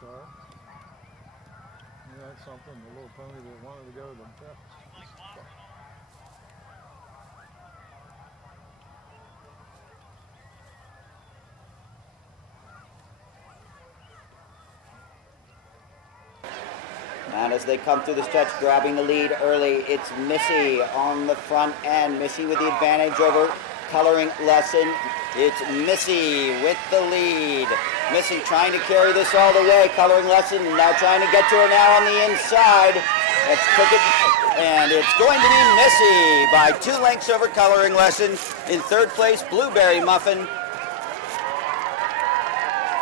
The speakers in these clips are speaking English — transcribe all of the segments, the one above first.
start. That's something, the little pony that wanted to go to the depths. And as they come through the stretch, grabbing the lead early, it's Missy on the front end. Missy with the advantage over Coloring Lesson. It's Missy with the lead. Missy trying to carry this all the way. Coloring Lesson now trying to get to her now on the inside. That's Cricket, and it's going to be Missy by 2 lengths over Coloring Lesson. In third place, Blueberry Muffin,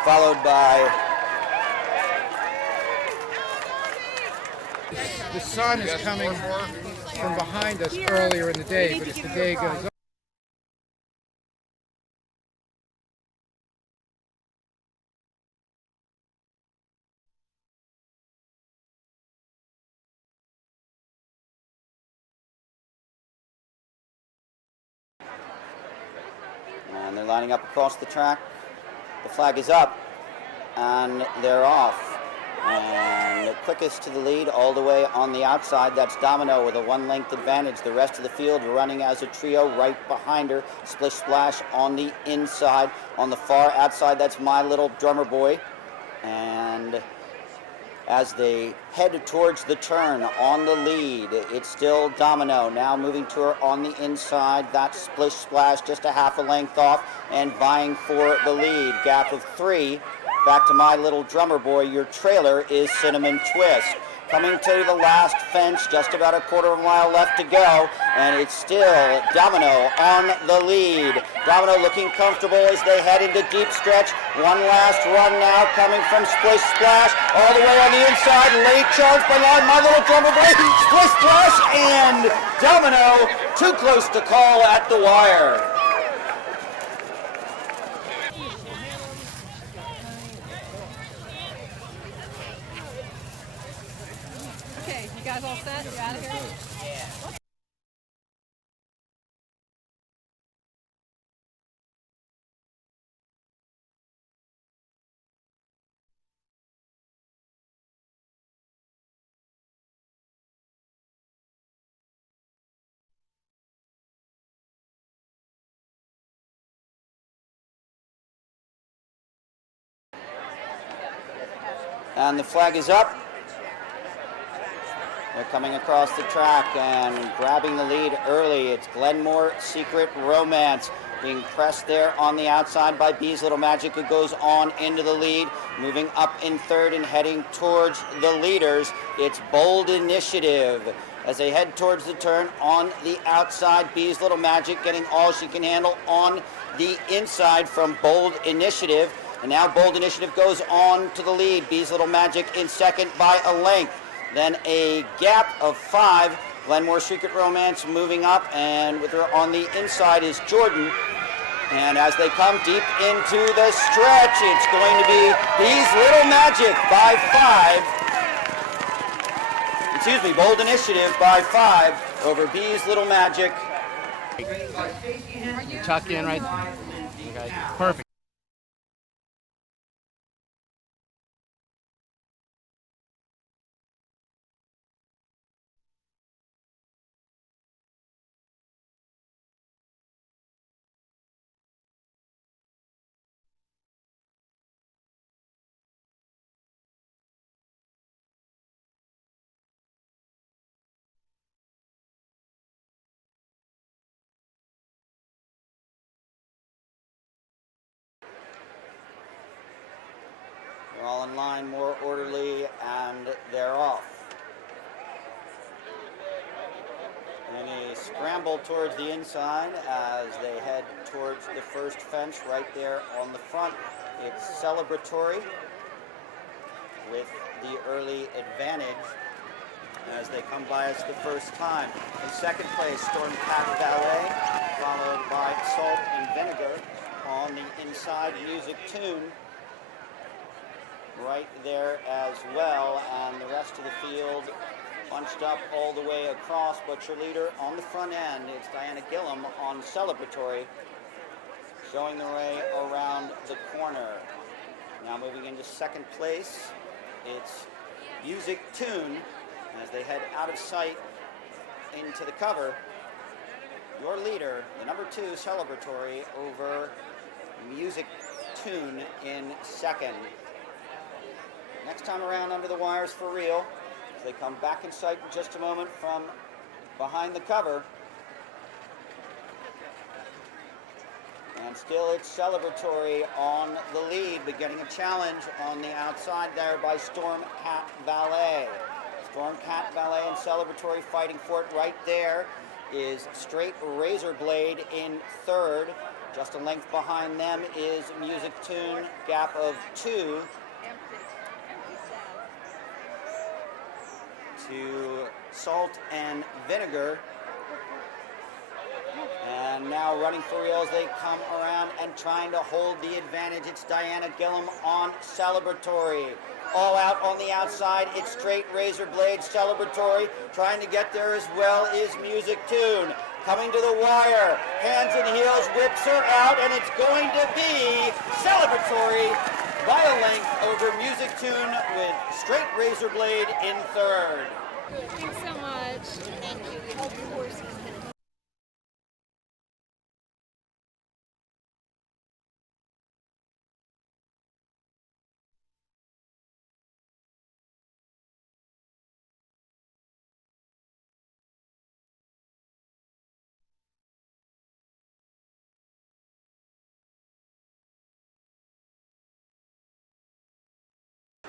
followed by... The sun is coming from behind us earlier in the day, but as the day goes on. And they're lining up across the track. The flag is up, and they're off. And the quickest to the lead all the way on the outside, that's Domino with a 1-length advantage. The rest of the field running as a trio right behind her. Splish Splash on the inside. On the far outside, that's My Little Drummer Boy. And as they head towards the turn on the lead, it's still Domino. Now moving to her on the inside. That's Splish Splash just a half a length off and vying for the lead. Gap of 3. Back to My Little Drummer Boy. Your trailer is Cinnamon Twist. Coming to the last fence, just about a quarter of a mile left to go, and it's still Domino on the lead. Domino looking comfortable as they head into deep stretch. One last run now coming from Splish Splash, all the way on the inside. Late charge by My Little Drummer Boy. Splish Splash and Domino too close to call at the wire. You guys all set? You out of here? Yeah. And the flag is up. They're coming across the track and grabbing the lead early. It's Glenmore Secret Romance being pressed there on the outside by Bee's Little Magic, who goes on into the lead. Moving up in third and heading towards the leaders, it's Bold Initiative. As they head towards the turn on the outside, Bee's Little Magic getting all she can handle on the inside from Bold Initiative. And now Bold Initiative goes on to the lead. Bee's Little Magic in second by a length. Then a gap of 5. Glenmore Secret Romance moving up, and with her on the inside is Jordan. And as they come deep into the stretch, it's going to be Bee's Little Magic by 5. Excuse me, Bold Initiative by 5 over Bee's Little Magic. Tuck in right. Okay, perfect. They're all in line, more orderly, and they're off. And a scramble towards the inside as they head towards the first fence right there on the front. It's Celebratory with the early advantage as they come by us the first time. In second place, Storm Cat Ballet, followed by Salt and Vinegar on the inside music tune. Right there as well, and the rest of the field bunched up all the way across, but your leader on the front end, it's Diana Gillum on Celebratory, showing the way around the corner. Now moving into second place, it's Music Tune as they head out of sight into the cover. Your leader, the number 2 Celebratory, over Music Tune in second. Next time around under the wires for real. As they come back in sight in just a moment from behind the cover. And still it's Celebratory on the lead, but getting a challenge on the outside there by Storm Cat Ballet. Storm Cat Ballet and Celebratory fighting for it. Right there is Straight Razor Blade in third. Just a length behind them is Music Tune, gap of 2 to Salt and Vinegar. And now running for real as they come around and trying to hold the advantage. It's Diana Gillum on Celebratory. All out on the outside, it's Straight Razor Blade. Celebratory trying to get there as well is Music Tune. Coming to the wire, hands and heels, whips her out, and it's going to be Celebratory by a length over Music Tune with Straight Razor Blade in third. Thanks so much. Thank you. We hope the horse is going to.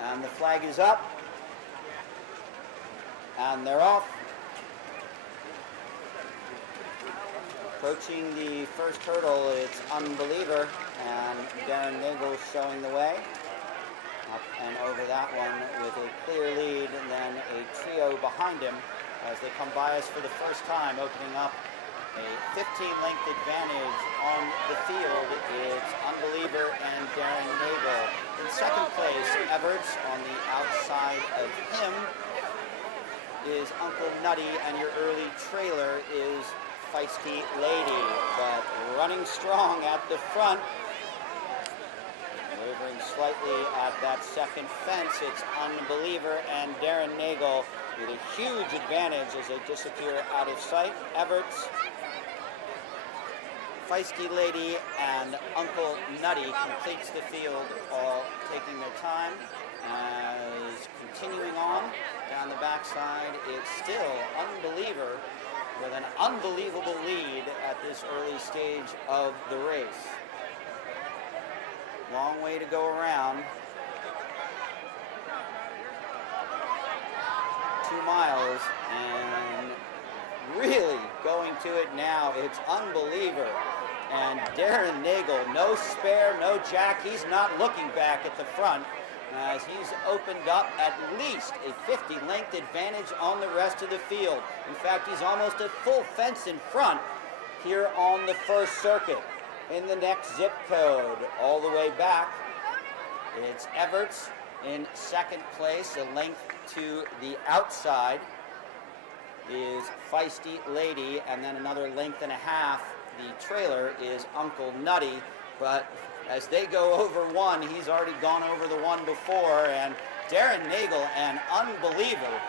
And the flag is up. And they're off. Approaching the first hurdle, it's Unbeliever, and Darren Nagel showing the way. Up and over that one with a clear lead, and then a trio behind him as they come by us for the first time, opening up a 15-length advantage on the field. It's Unbeliever and Darren Nagel. In second place, Everts. On the outside of him is Uncle Nutty, and your early trailer is Feisty Lady. But running strong at the front, wavering slightly at that second fence, it's Unbeliever and Darren Nagel with a huge advantage as they disappear out of sight. Everts, Feisty Lady, and Uncle Nutty completes the field, all taking their time. As continuing on down the backside, it's still Unbeliever with an unbelievable lead at this early stage of the race. Long way to go around. 2 miles, and really going to it now. It's Unbeliever. And Darren Nagel, no spare, no jack. He's not looking back at the front as he's opened up at least a 50-length advantage on the rest of the field. In fact, he's almost a full fence in front here on the first circuit. In the next zip code, all the way back, it's Everts in second place. A length to the outside is Feisty Lady, and then another length and a half. The trailer is Uncle Nutty, but as they go over one, he's already gone over the one before, and Darren Nagel, an Unbeliever,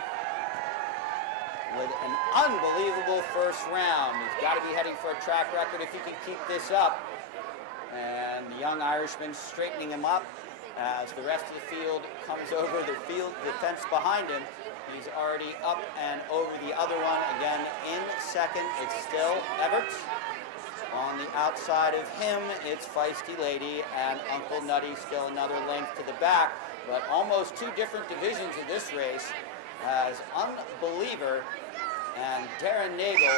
with an unbelievable first round. He's got to be heading for a track record if he can keep this up. And the young Irishman straightening him up as the rest of the field comes over the fence behind him. He's already up and over the other one. Again, in second, it's still Everts. On the outside of him, it's Feisty Lady, and Uncle Nutty still another length to the back. But almost 2 different divisions of this race, as Unbeliever and Darren Nagel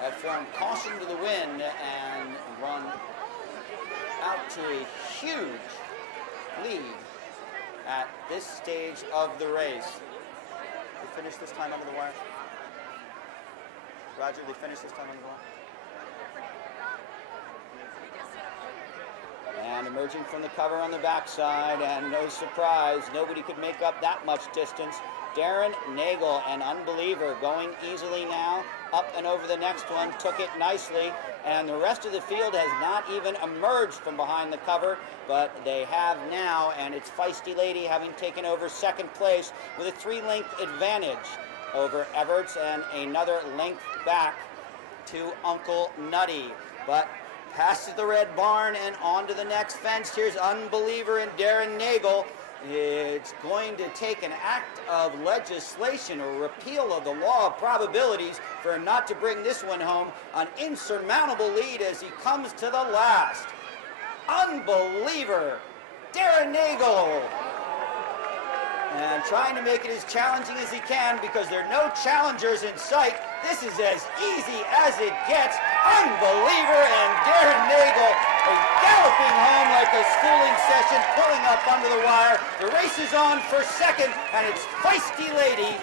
have thrown caution to the wind and run out to a huge lead at this stage of the race. They finished this time under the wire. Roger, they finished this time under the wire. And emerging from the cover on the backside, and no surprise, nobody could make up that much distance. Darren Nagel and Unbeliever going easily now up and over the next one, took it nicely, and the rest of the field has not even emerged from behind the cover, but they have now, and it's Feisty Lady having taken over second place with a 3-length advantage over Everts and another length back to Uncle Nutty. But passes the red barn and on to the next fence. Here's Unbeliever and Darren Nagel. It's going to take an act of legislation or repeal of the law of probabilities for him not to bring this one home. An insurmountable lead as he comes to the last. Unbeliever, Darren Nagel. And trying to make it as challenging as he can because there are no challengers in sight. This is as easy as it gets. Unbeliever and Darren Nagel, a galloping home like a schooling session, pulling up under the wire. The race is on for second, and it's Feisty Lady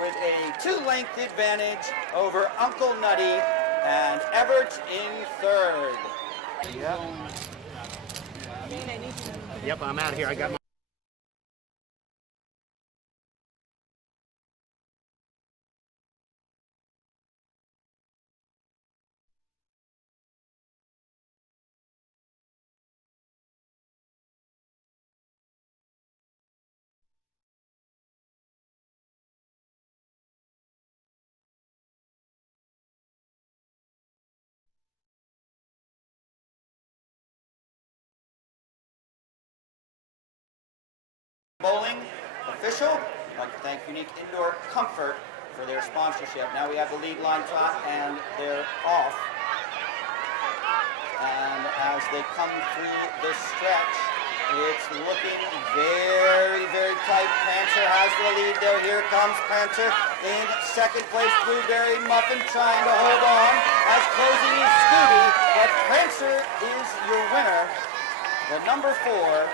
with a 2-length advantage over Uncle Nutty and Everett in third. Yep, I'm out here. I got my Bowling official. I'd like to thank Unique Indoor Comfort for their sponsorship. Now we have the lead line trot and they're off. And as they come through the stretch, it's looking very, very tight. Prancer has the lead there. Here comes Prancer in second place. Blueberry Muffin trying to hold on as closing is Scooby. But Prancer is your winner. The number 4.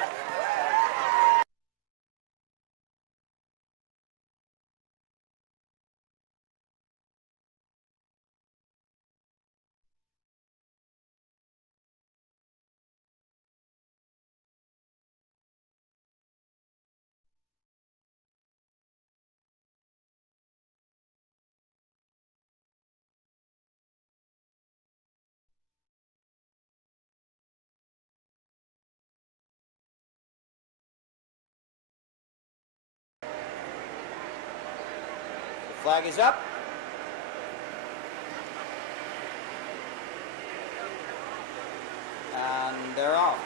Flag is up. And they're off.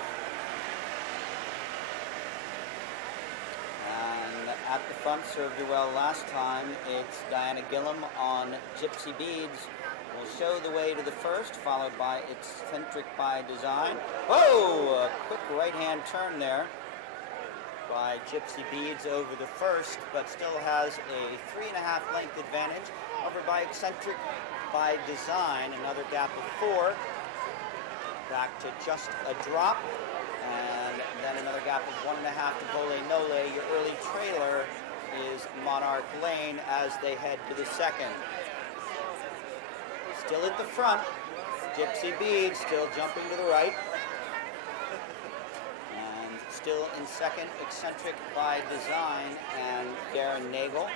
And at the front, served you well last time, it's Diana Gillum on Gypsy Beads. Will show the way to the first, followed by Eccentric by Design. Whoa! A quick right-hand turn there by Gypsy Beads over the first, but still has a 3.5 length advantage over by Eccentric by Design. Another gap of 4. Back to just a drop. And then another gap of 1.5 to Vole Nole. Your early trailer is Monarch Lane as they head to the second. Still at the front, Gypsy Beads still jumping to the right. Still in second, Eccentric by Design and Darren Nagel.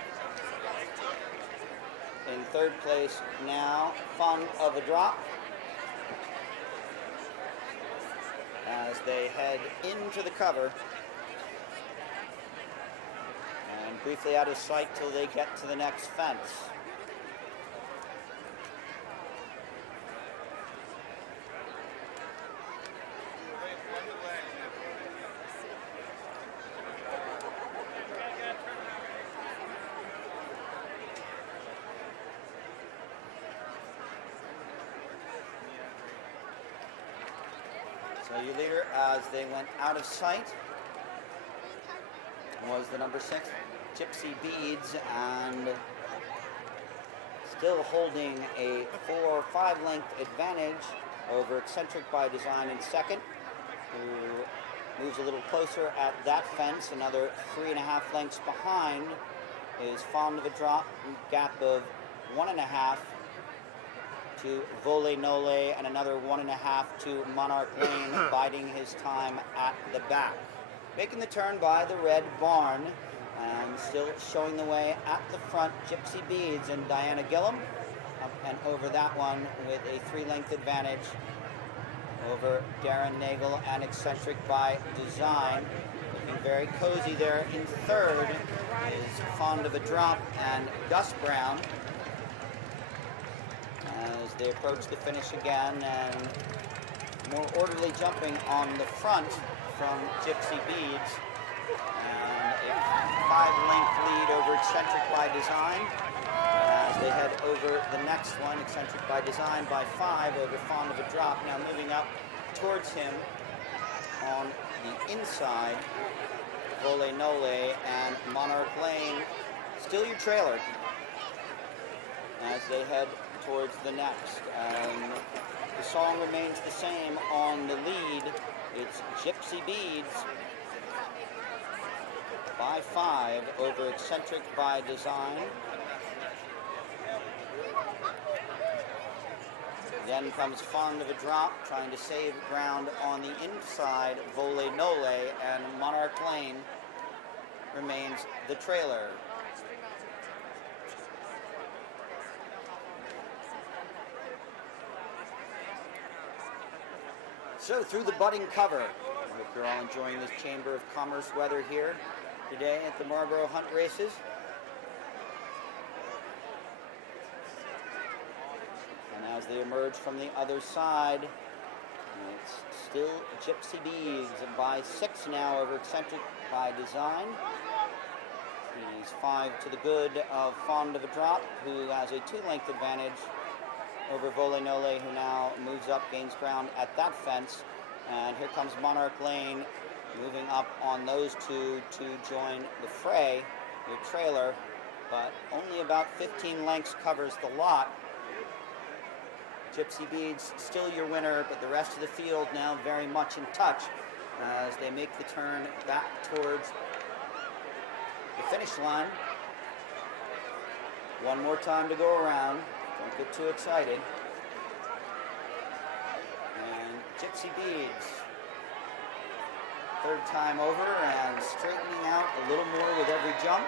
In third place now, Fun of a Drop. As they head into the cover. And briefly out of sight till they get to the next fence. So your leader, as they went out of sight, was the number 6, Gypsy Beads, and still holding a 4 or 5 length advantage over Eccentric by Design in second, who moves a little closer at that fence. Another 3.5 lengths behind is Fond of a Drop, gap of 1.5 to Vole Nole, and another 1.5 to Monarch Lane, biding his time at the back. Making the turn by the red barn And still showing the way at the front, Gypsy Beads and Diana Gillum. Up and over that one with a 3-length advantage over Darren Nagel and Eccentric by Design. Looking very cozy there in third is Fond of a Drop and Gus Brown as they approach the finish again, and more orderly jumping on the front from Gypsy Beads, and a 5-length lead over Eccentric by Design as they head over the next one. Eccentric by Design by 5 over Fond of a Drop. Now moving up towards him on the inside, Vole Nole and Monarch Lane, still your trailer as they head towards the next. The song remains the same on the lead. It's Gypsy Beads by 5 over Eccentric by Design. Then comes Fond of a Drop, trying to save ground on the inside. Vole Nole and Monarch Lane remains the trailer. So through the budding cover, I hope you're all enjoying this Chamber of Commerce weather here today at the Marlborough Hunt Races. And as they emerge from the other side, it's still Gypsy Beads by 6 now over Eccentric by Design. He's 5 to the good of Fond of a Drop, who has a 2-length advantage over Vole Nole, who now moves up, gains ground at that fence. And here comes Monarch Lane moving up on those two to join the fray, your trailer, but only about 15 lengths covers the lot. Gypsy Beads still your winner, but the rest of the field now very much in touch as they make the turn back towards the finish line. One more time to go around. Don't get too excited. And Gypsy Beads, third time over and straightening out a little more with every jump.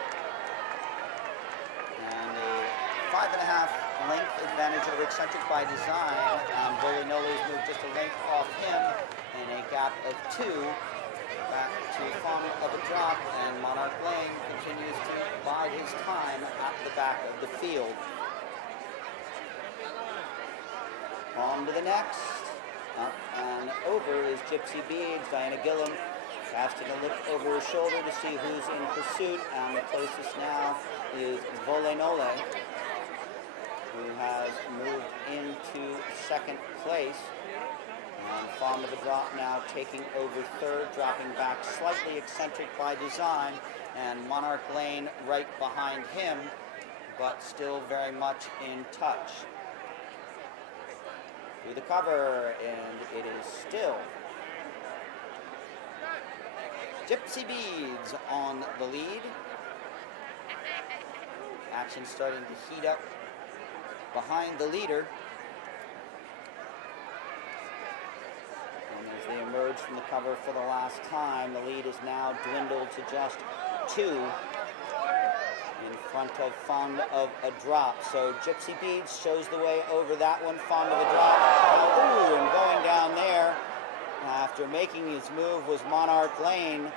And a 5.5 length advantage over Eccentric by Design. Vole Nole's moved just a length off him in a gap of 2. Back to Fond of a Drop, and Monarch Lane continues to bide his time at the back of the field. On to the next. Up and over is Gypsy Beads. Diana Gillum casting a look over his shoulder to see who's in pursuit, and the closest now is Vole Nole, who has moved into second place. And Fond of a Drop now taking over third, dropping back slightly Eccentric by Design, and Monarch Lane right behind him, but still very much in touch. Through the cover, and it is still Gypsy Beads on the lead. Action starting to heat up behind the leader. And as they emerge from the cover for the last time, the lead is now dwindled to just 2 in front of Fond of a Drop. So Gypsy Beads shows the way over that one. Fond of a Drop. Ooh, and going down there after making his move was Monarch Lane.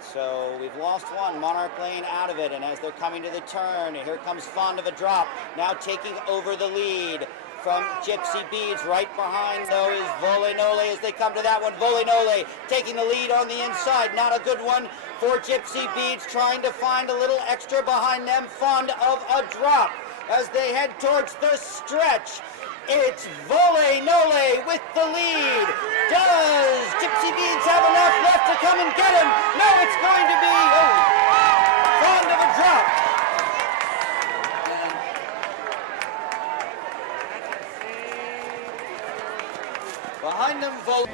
So we've lost one, Monarch Lane out of it, and as they're coming to the turn, here comes Fond of a Drop, now taking over the lead from Gypsy Beads. Right behind, though, is Vole Nole as they come to that one. Vole Nole taking the lead on the inside. Not a good one for Gypsy Beads, trying to find a little extra behind them. Fond of a Drop as they head towards the stretch. It's Vole Nole with the lead. Does Gypsy Beads have enough left to come and get him? No, it's going to be Fond of a Drop. Behind them, Vole.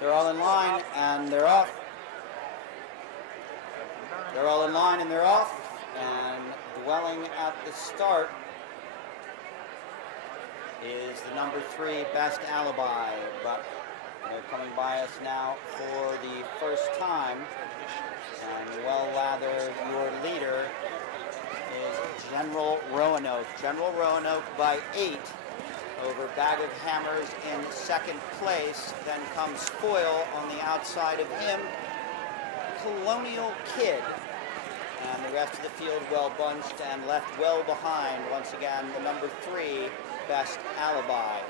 They're all in line and they're off. They're all in line and they're off. And dwelling at the start is the number 3 Best Alibi, but they're coming by us now for the first time. And well lathered, your leader is General Roanoke. General Roanoke by 8 over Bag of Hammers in second place. Then comes Foil on the outside of him. Colonial Kid. And the rest of the field well bunched and left well behind, once again, the number 3 Best Alibi.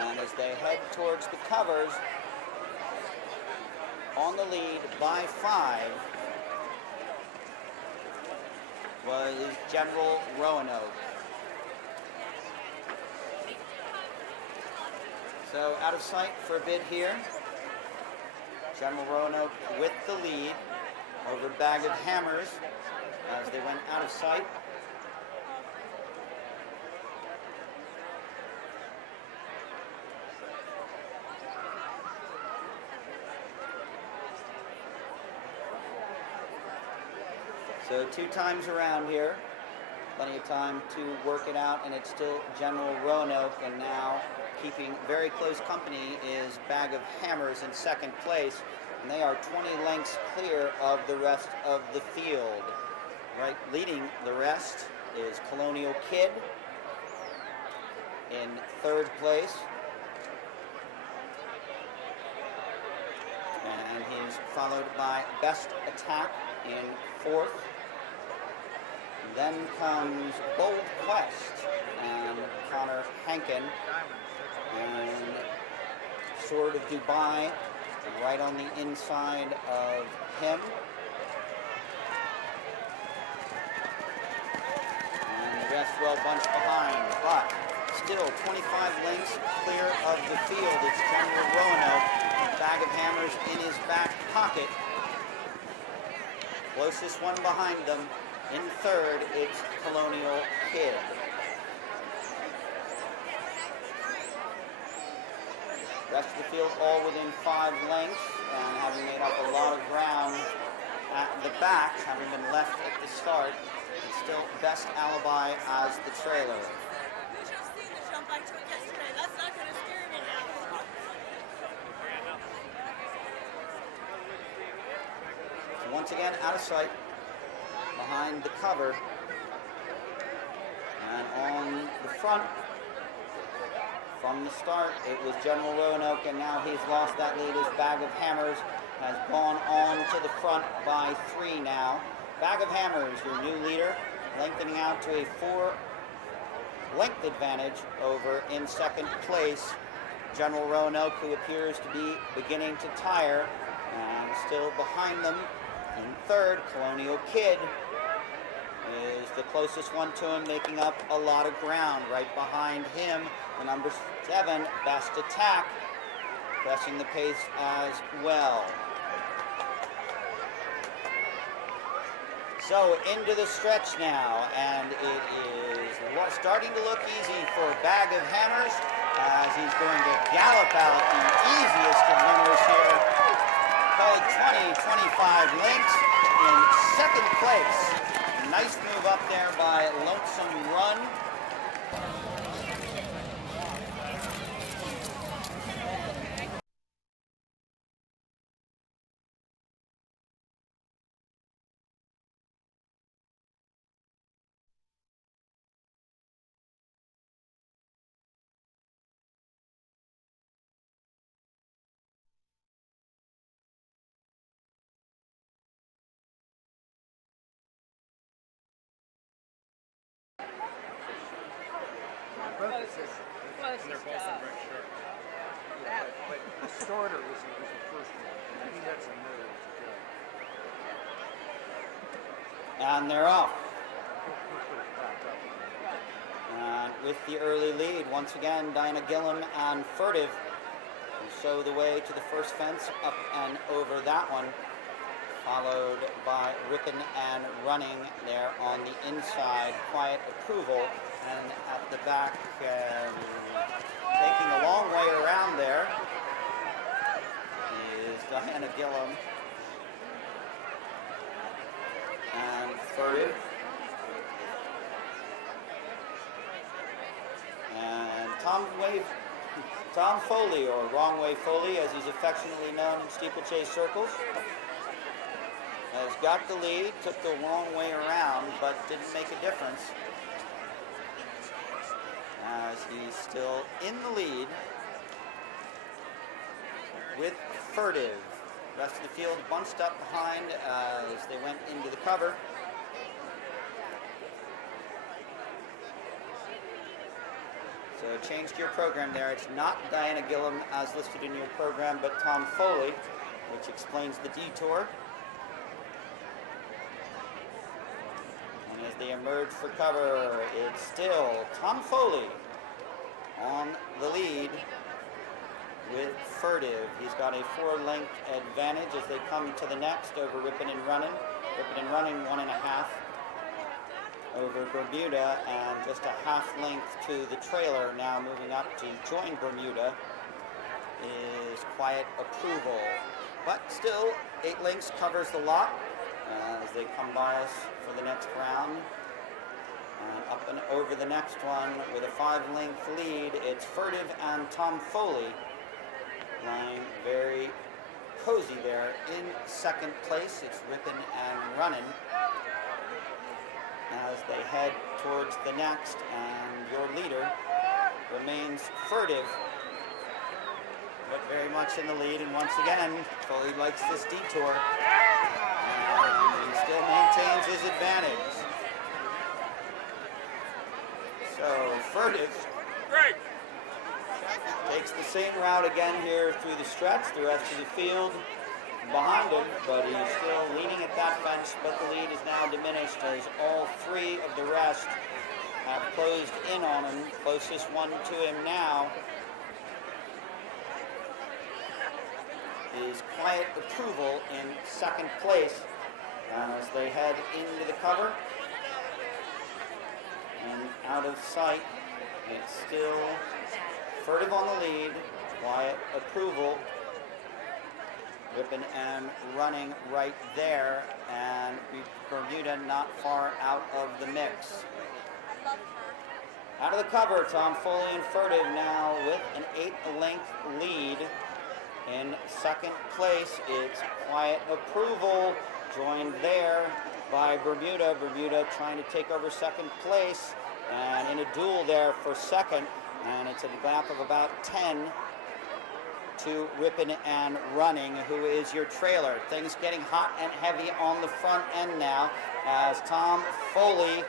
And as they head towards the covers, on the lead by 5 was General Roanoke. So out of sight for a bit here. General Roanoke with the lead over Bag of Hammers as they went out of sight. So 2 times around here, plenty of time to work it out, and it's still General Roanoke, and now keeping very close company is Bag of Hammers in second place, and they are 20 lengths clear of the rest of the field. Right, leading the rest is Colonial Kid in third place, and he's followed by Best Attack in fourth. Then comes Bold Quest and Connor Hankin, and Sword of Dubai right on the inside of him. And the rest well bunched behind, but still 25 lengths clear of the field. It's General Roanoke, Bag of Hammers in his back pocket. Closest one behind them. In third, it's Colonial Kid. Rest of the field all within 5 lengths, and having made up a lot of ground at the back, having been left at the start, it's still Best Alibi as the trailer. We should have seen the jump I took yesterday. That's not going to scare me now. So once again, out of sight, behind the cover, and on the front, from the start, it was General Roanoke, and now he's lost that lead. His Bag of Hammers has gone on to the front by 3 now. Bag of Hammers, your new leader, lengthening out to a 4-length advantage over in second place. General Roanoke, who appears to be beginning to tire, and still behind them in third, Colonial Kid is the closest one to him, making up a lot of ground. Right behind him, the number 7, Best Attack, pressing the pace as well. So into the stretch now, and it is starting to look easy for Bag of Hammers as he's going to gallop out the easiest of winners here. Probably 20-25 lengths in second place. Nice move up there by Lonesome Run. They're both in red shirt. Yeah, but the starter was the first one. And he had some nerves to go. And they're off. And with the early lead, once again, Dinah Gillum and Furtive will show the way to the first fence, up and over that one, followed by Rippin' and Running there on the inside. Quiet Approval, and at the back, taking a long way around there, Diana Gillum and Furtive. And Tom Foley, or Wrong Way Foley, as he's affectionately known in steeplechase circles, has got the lead, took the long way around, but didn't make a difference, as he's still in the lead with Furtive. The rest of the field bunched up behind as they went into the cover. So change to your program there. It's not Diana Gillum as listed in your program, but Tom Foley, which explains the detour. And as they emerge for cover, it's still Tom Foley on the lead with Furtive. He's got a 4-length advantage as they come to the next over Rippin' and Runnin'. Rippin' and Runnin' 1.5 over Bermuda, and just a half length to the trailer. Now moving up to join Bermuda is Quiet Approval. But still, 8 lengths covers the lot as they come by us for the next round. And up and over the next one with a 5-length lead, it's Furtive and Tom Foley lying very cozy there in second place. It's Rippin' and Runnin' as they head towards the next, and your leader remains Furtive, but very much in the lead. And once again, Foley likes this detour, and he still maintains his advantage. So Furtive takes the same route again here through the stretch. The rest of the field behind him, but he's still leaning at that fence, but the lead is now diminished as all 3 of the rest have closed in on him. Closest one to him now is Quiet Approval in second place as they head into the cover. And out of sight, it's still Furtive on the lead, Quiet Approval, Rippin' and Running right there, and Bermuda not far out of the mix. Out of the cover, Tom Foley and Furtive now with an 8-length lead. In second place, it's Quiet Approval, joined there by Bermuda. Bermuda trying to take over second place, and in a duel there for second, and it's a gap of about 10 to Rippin' and Running, who is your trailer. Things getting hot and heavy on the front end now as Tom Foley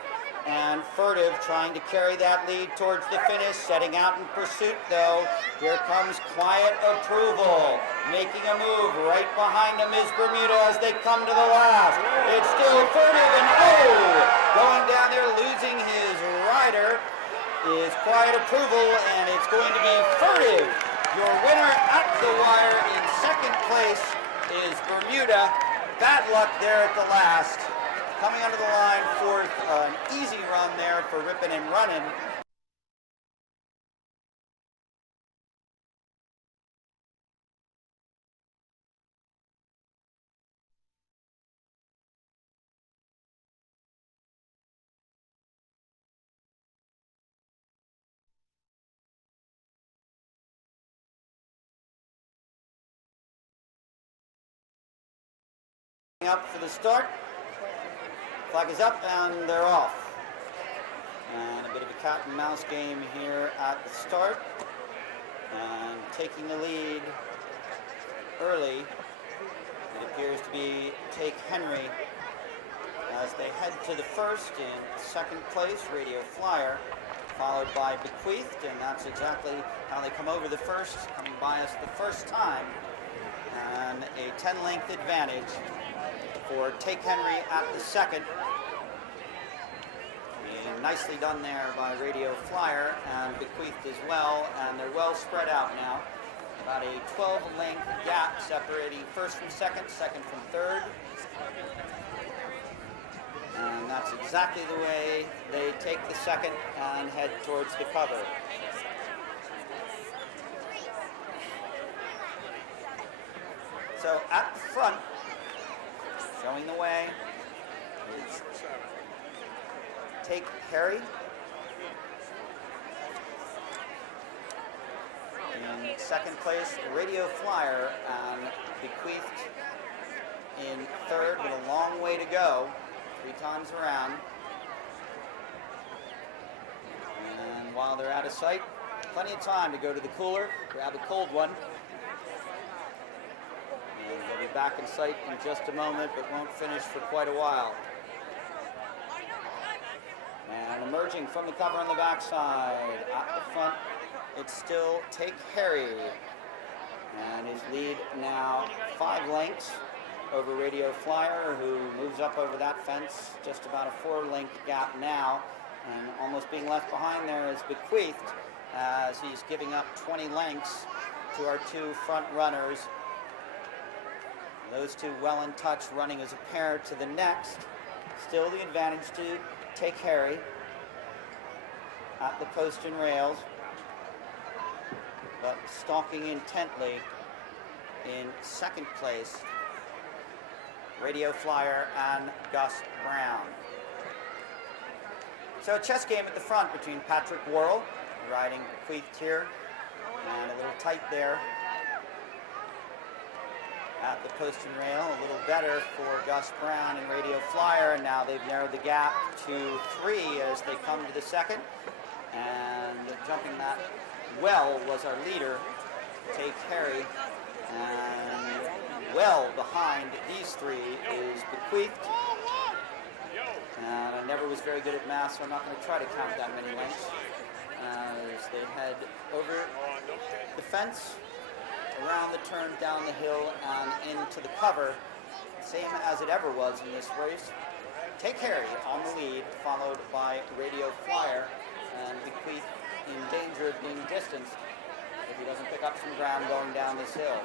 and Furtive trying to carry that lead towards the finish. Setting out in pursuit though, here comes Quiet Approval. Making a move, right behind him is Bermuda as they come to the last. It's still Furtive, and going down there losing his rider is Quiet Approval, and it's going to be Furtive. Your winner at the wire in second place is Bermuda. Bad luck there at the last. Coming under the line fourth, an easy run there for Rippin' and Runnin'. Up for the start. Flag is up and they're off. And a bit of a cat and mouse game here at the start. And taking the lead early, it appears to be Take Henry as they head to the first. In second place, Radio Flyer, followed by Bequeathed, and that's exactly how they come over the first, coming by us the first time. And a 10-length advantage for Take Henry at the second. And nicely done there by Radio Flyer and Bequeathed as well, and they're well spread out now. About a 12-length gap separating first from second, second from third. And that's exactly the way they take the second and head towards the cover. So at the front, showing the way, is Take Harry. In second place, Radio Flyer, and Bequeathed in third, with a long way to go, 3 times around. And while they're out of sight, plenty of time to go to the cooler, grab a cold one. And they'll be back in sight in just a moment, but won't finish for quite a while. And emerging from the cover on the backside, at the front, it's still Take Harry. And his lead now 5 lengths over Radio Flyer, who moves up over that fence, just about a 4-length gap now. And almost being left behind there is Bequeathed, as he's giving up 20 lengths to our 2 front runners. Those 2 well in touch, running as a pair to the next. Still the advantage to Take Harry at the post and rails, but stalking intently in second place, Radio Flyer and Gus Brown. So a chess game at the front between Patrick Worrell, riding Bequeathed here, and a little tight there at the post and rail. A little better for Gus Brown and Radio Flyer, and now they've narrowed the gap to 3 as they come to the second. And jumping that well was our leader, Take Harry, and well behind these 3 is Bequeathed. And I never was very good at math, so I'm not going to try to count that many lengths as they head over the fence, around the turn, down the hill, and into the cover, same as it ever was in this race. Take Harry on the lead, followed by Radio Flyer, and Bequeathed in danger of being distanced if he doesn't pick up some ground going down this hill.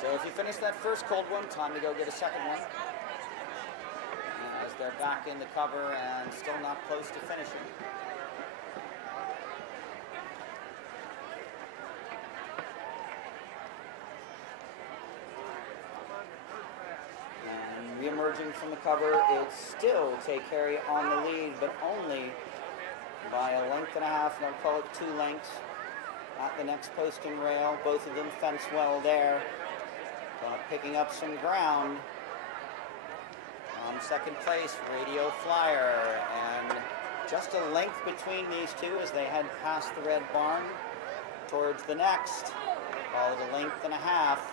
So if you finish that first cold one, time to go get a second one, as they're back in the cover and still not close to finishing. And re-emerging from the cover, it's still Take Harry on the lead, but only by a length and a half, and I'll call it 2 lengths at the next post and rail. Both of them fence well there. Picking up some ground on second place, Radio Flyer, and just a length between these 2 as they head past the red barn towards the next. Call it a length and a half.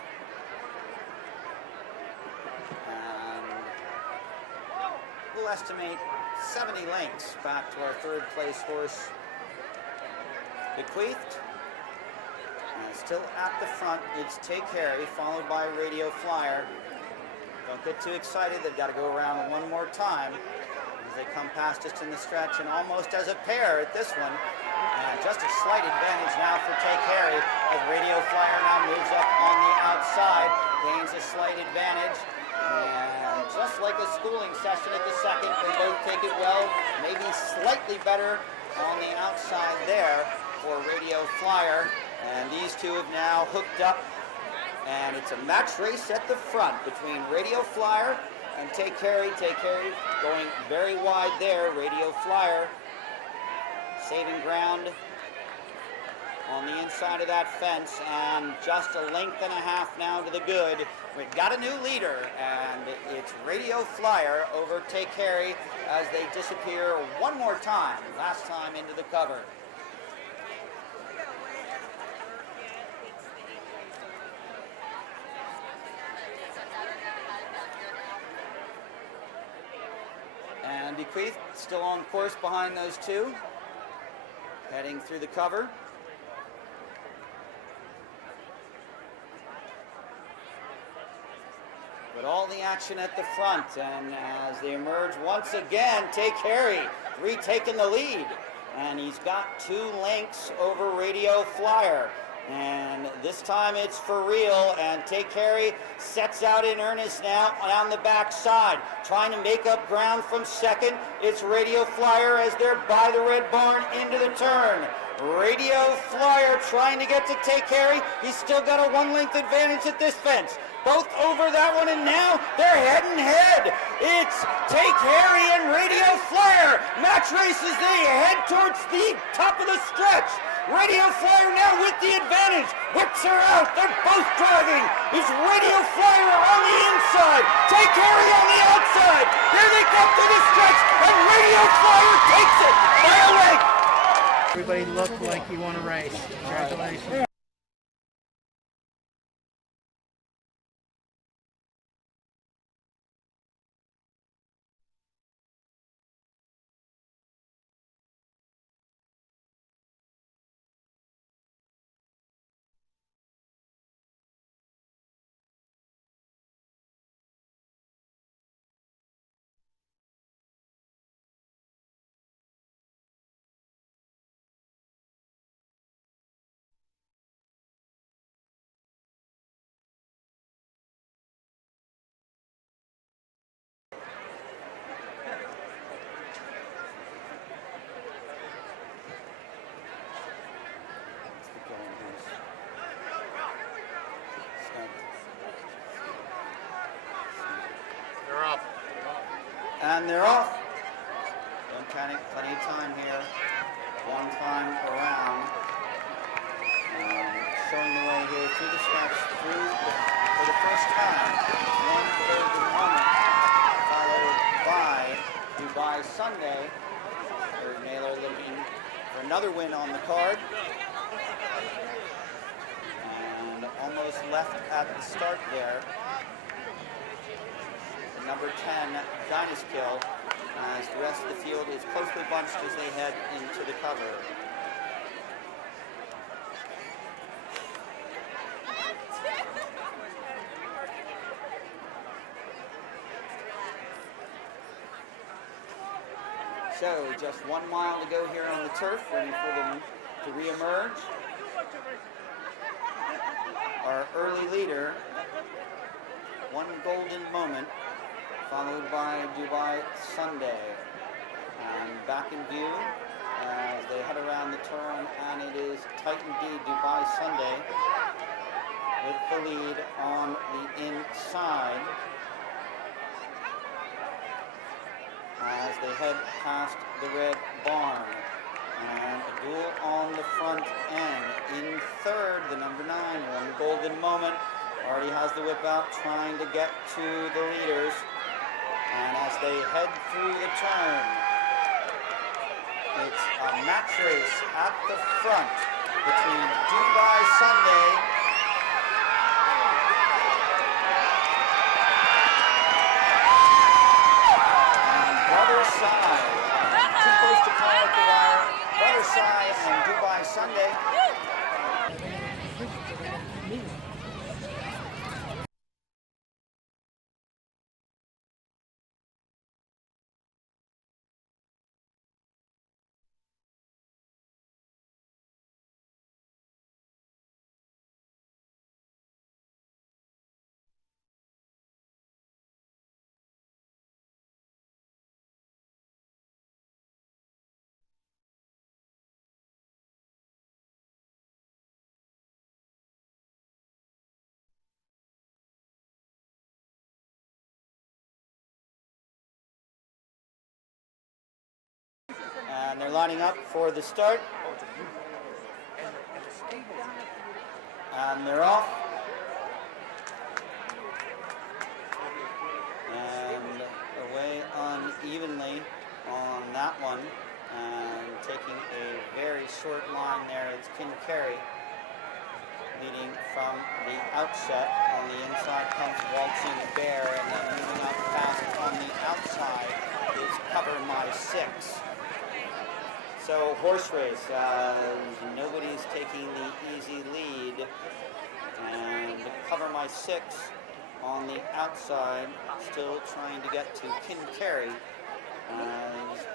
And we'll estimate 70 lengths back to our 3rd place horse, Bequeathed. Still at the front, it's Take Harry, followed by Radio Flyer. Don't get too excited, they've got to go around one more time as they come past us in the stretch, and almost as a pair at this one. And just a slight advantage now for Take Harry as Radio Flyer now moves up on the outside, gains a slight advantage. And just like a schooling session at the second, they both take it well, maybe slightly better on the outside there for Radio Flyer. And these 2 have now hooked up, and it's a match race at the front between Radio Flyer and Take Harry. Take Harry going very wide there. Radio Flyer saving ground on the inside of that fence, and just a length and a half now to the good. We've got a new leader, and it's Radio Flyer over Take Harry as they disappear one more time, last time into the cover. And Bequeathed still on course behind those 2, heading through the cover. But all the action at the front, and as they emerge once again, Take Harry retaking the lead, and he's got 2 lengths over Radio Flyer. And this time it's for real, and Take Harry sets out in earnest now on the backside, trying to make up ground from second. It's Radio Flyer as they're by the Red Barn into the turn. Radio Flyer trying to get to Take Harry. He's still got a 1 length advantage at this fence. Both over that one, and now they're head and head. It's Take Harry and Radio Flyer. Match race as they head towards the top of the stretch. Radio Flyer now with the advantage. Whips her out. They're both driving. It's Radio Flyer on the inside. Take Harry on the outside. Here they come to the stretch, and Radio Flyer takes it by a length. Everybody looked like you won a race. Congratulations. They're off. And they're off. Don't panic, plenty of time here. One time around. Showing the way here through the steps, for the first time. 1/3 of the moment, followed by Dubai Sunday. Bird Naylor looking for another win on the card. And almost left at the start there. Number 10, Dynaskill, as the rest of the field is closely bunched as they head into the cover. So, just 1 mile to go here on the turf, ready for them to re-emerge. Our early leader, One Golden Moment, followed by Dubai Sunday. And back in view as they head around the turn, and it is tight indeed. Dubai Sunday with the lead on the inside as they head past the Red Barn. And a duel on the front end. In third, the number 9, One Golden Moment, already has the whip out, trying to get to the leaders. And as they head through the turn, it's a match race at the front between Dubai Sunday and Brother Sai. Too close to call at the wire. Brother Sai and Dubai Sunday. And they're lining up for the start. And they're off. And away unevenly on that one. And taking a very short line there, it's Kincaid leading from the outset. On the inside comes Waltzing Bear, and then moving up fast on the outside is Cover My 6. So horse race, nobody's taking the easy lead, and Cover My 6 on the outside, still trying to get to Kincaid as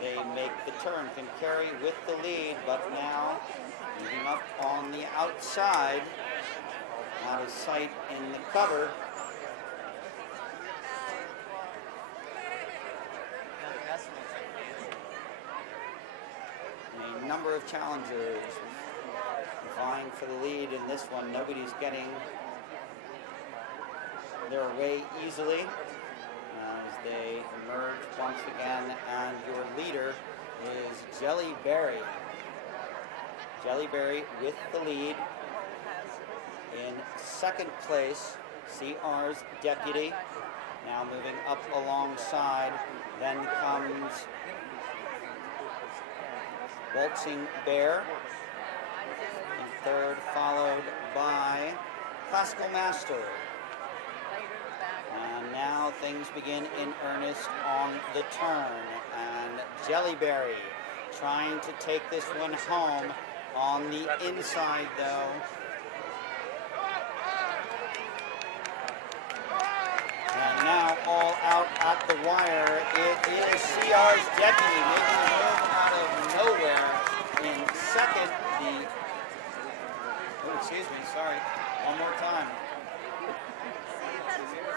they make the turn. Kincaid with the lead, but now Moving up on the outside, out of sight in the cover. A number of challengers vying for the lead in this one. Nobody's getting their way easily as they emerge once again, and your leader is Jellyberry. Jellyberry with the lead. In second place, CR's Deputy, now moving up alongside. Then comes Waltzing Bear in third, followed by Classical Master. And now things begin in earnest on the turn, and Jellyberry trying to take this one home on the inside though. And now all out at the wire, it is CR's Deputy making a move out of nowhere. In second, excuse me, sorry, one more time.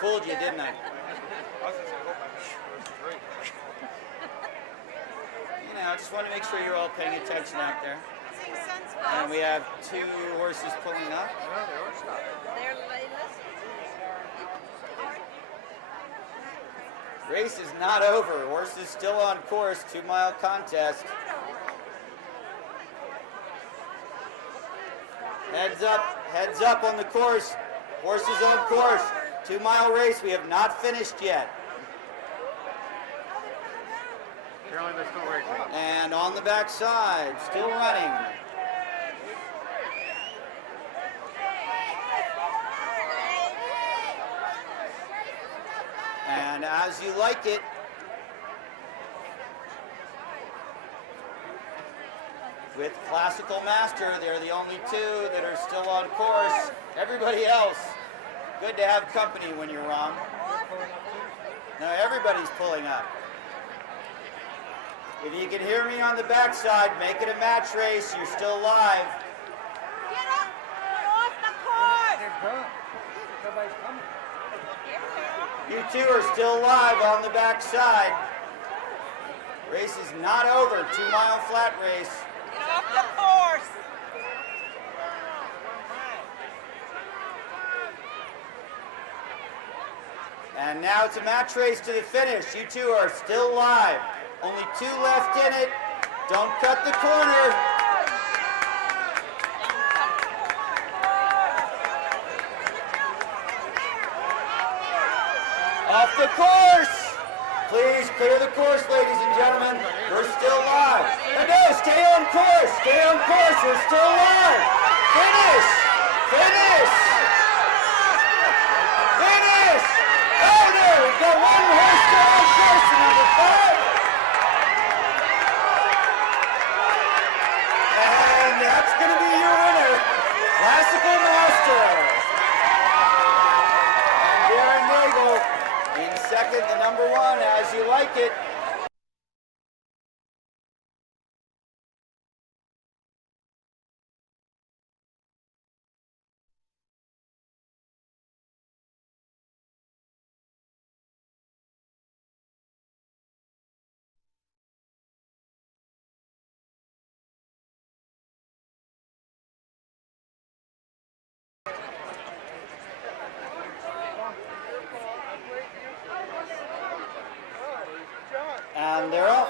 Fooled you, didn't I? You know, I just want to make sure you're all paying attention out there. And we have two horses pulling up. Race is not over. Horse is still on course. 2-mile contest. Heads up on the course. Horse is on course. 2-mile race. We have not finished yet. And on the backside, still running. And As You Like It, with Classical Master, they're the only two that are still on course. Everybody else, good to have company when you're wrong. Now everybody's pulling up. If you can hear me on the backside, make it a match race. You're still live. Get up! Get off the course! You two are still live on the backside. Race is not over. 2-mile flat race. Get off the course! And now it's a match race to the finish. You two are still live. Only 2 left in it. Don't cut the corner. Off the course. Please clear the course, ladies and gentlemen. We're still live. No, stay on course. Stay on course. We're still live. Finish. Finish. Finish. Oh, no. We've got one horse still on course, number 5. And that's going to be your winner, Classical Master. And Darren Nagel in second, the number 1, As You Like It. And they're off.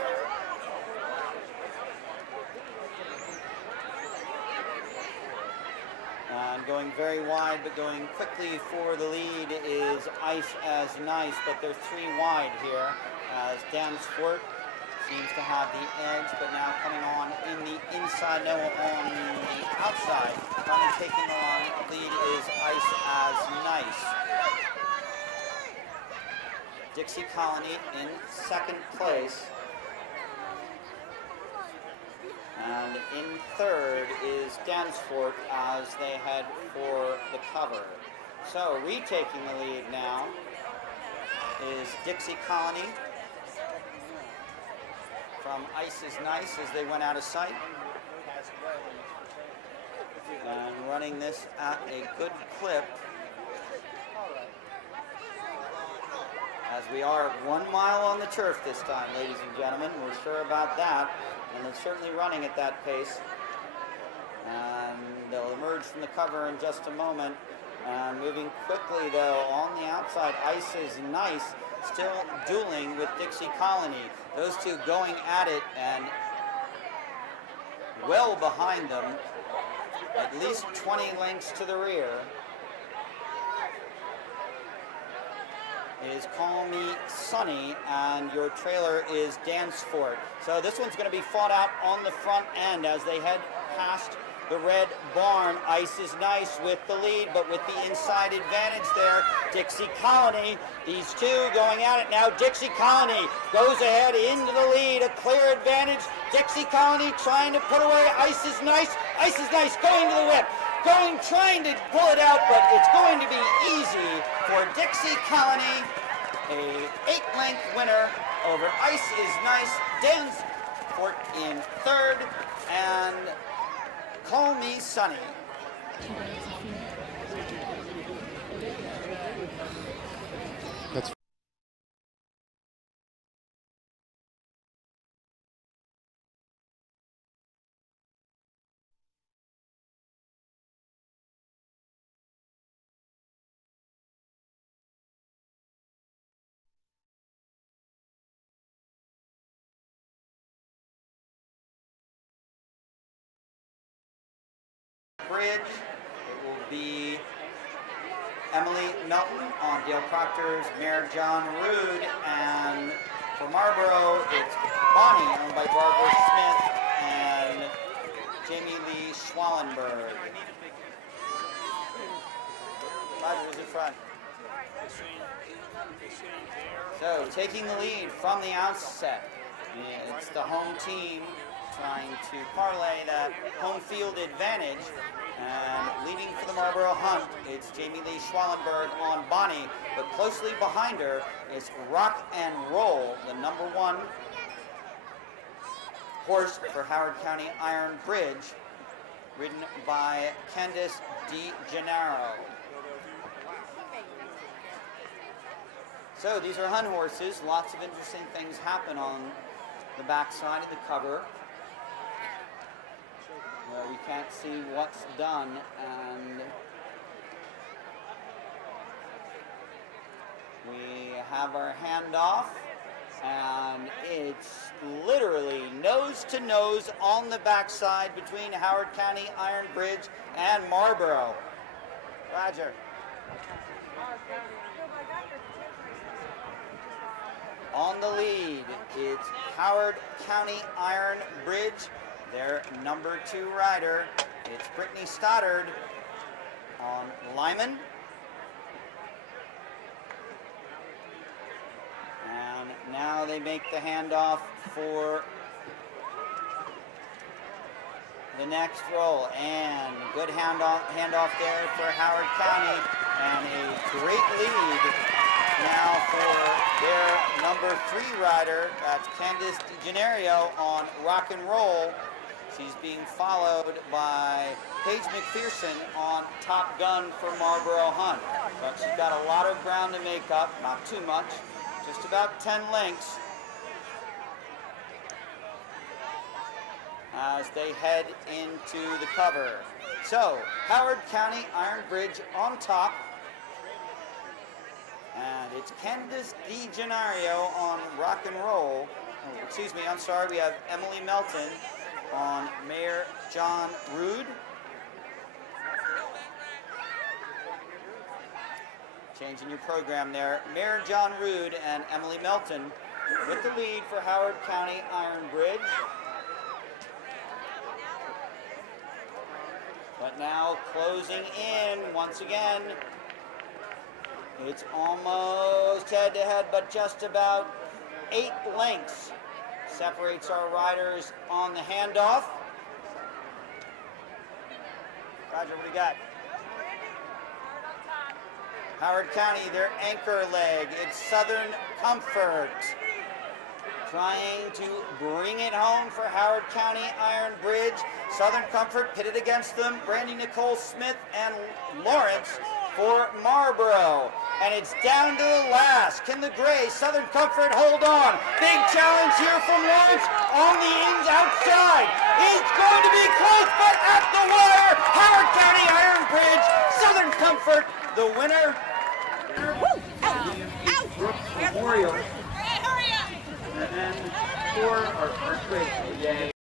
And going very wide, but going quickly for the lead is Ice as Nice, but they're 3 wide here as Dansport seems to have the edge, but now coming on in the inside, no, on the outside. Finally taking on lead is Ice as Nice. Dixie Colony in second place. And in third is Dansport as they head for the cover. So retaking the lead now is Dixie Colony from Ice is Nice as they went out of sight. and running this at a good clip. As we are 1 mile on the turf this time, ladies and gentlemen. We're sure about that. And it's certainly running at that pace. And they'll emerge from the cover in just a moment. And moving quickly, though, on the outside, Ice is Nice, still dueling with Dixie Colony. Those two going at it, and well behind them, at least 20 lengths to the rear, is Call Me Sunny, and your trailer is Dance For It. So this one's going to be fought out on the front end as they head past the red barn. Ice is Nice with the lead, but with the inside advantage there. Dixie Colony, these two going at it now. Dixie Colony goes ahead into the lead, a clear advantage. Dixie Colony trying to put away Ice is Nice. Ice is Nice going to the whip. Trying to pull it out, but it's going to be easy for Dixie Colony. A 8-length winner over Ice is Nice. Dance For It in third, and Call Me Sunny. That's Bridge. It will be Emily Melton on Dale Proctor's mare John Rood, and for Marlborough it's Bonnie owned by Barbara Smith and Jamie Lee Schwallenberg. Roger is in front. So taking the lead from the outset, it's the home team trying to parlay that home field advantage, and leading for the Marlborough hunt, it's Jamie Lee Schwallenberg on Bonnie, but closely behind her is Rock and Roll, the number 1 horse for Howard County Iron Bridge, ridden by Candice DeGennaro. So these are hunt horses. Lots of interesting things happen on the back side of the cover, where we can't see what's done, and we have our handoff, and it's literally nose to nose on the backside between Howard County Iron Bridge and Marlborough. Roger. On the lead, it's Howard County Iron Bridge. Their number 2 rider, it's Brittany Stoddard on Lyman. And now they make the handoff for the next roll. And good handoff there for Howard County. And a great lead now for their number 3 rider. That's Candice DeGennaro on Rock and Roll. She's being followed by Paige McPherson on Top Gun for Marlborough Hunt. But she's got a lot of ground to make up, not too much, just about 10 lengths as they head into the cover. So, Howard County Iron Bridge on top. And it's Candice DeGennaro on Rock and Roll. Oh, excuse me, I'm sorry, we have Emily Melton on Mayor John Rood. Changing your program there. Mayor John Rood and Emily Melton with the lead for Howard County Iron Bridge. But now closing in once again. It's almost head-to-head, but just about 8 lengths separates our riders on the handoff. Roger, what do we got? Howard County, their anchor leg. It's Southern Comfort. trying to bring it home for Howard County Iron Bridge. Southern Comfort pitted against them. Brandy Nicole Smith and Lawrence for Marlborough. And it's down to the last. Can the gray Southern Comfort hold on? Big challenge here from Lawrence on the ins outside. He's going to be close, but at the wire, Howard County Iron Bridge, Southern Comfort, the winner. Out! Memorial. Hurry up! And then for our first race of the day.